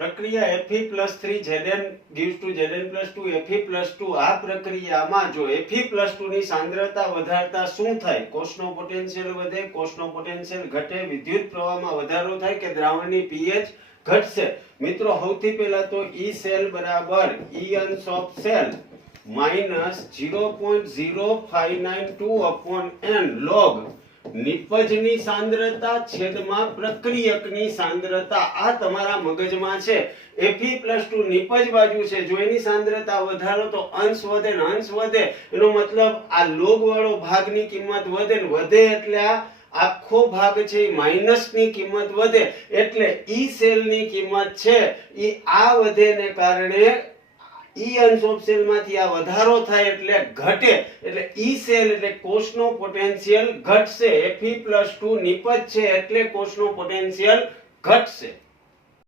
પ્રક્રિયા Fe+3 Zn gives to Zn+2 Fe+2 આ પ્રક્રિયામાં જો Fe+2 ની સાંદ્રતા વધારતા શું થાય? કોષનો પોટેન્શિયલ વધે, કોષનો પોટેન્શિયલ ઘટે, વિદ્યુત પ્રવાહમાં વધારો થાય કે દ્રાવણની pH ઘટશે? મિત્રો સૌથી પહેલા તો E સેલ બરાબર Ions of cell -0.0592/n log નિપજની સાંદ્રતા છેદમાં પ્રક્રિયકની સાંદ્રતા. આ તમારા મગજમાં છે. Fe+2 નિપજ બાજુ છે, જો એની સાંદ્રતા વધારો તો અંશ વધે ને અંશ વધે એનો મતલબ આ લોગ વાળો ભાગની કિંમત વધે ને વધે એટલે આ આખો ભાગ છે માઈનસ ની કિંમત વધે એટલે E સેલ ની કિંમત છે એ આ વધે ને કારણે Ions of cell માંથી આ વધારો થાય એટલે ઘટે એટલે E સેલ એટલે કોષનો પોટેન્શિયલ ઘટશે. Fe+2 નિપજ છે એટલે કોષનો પોટેન્શિયલ ઘટશે.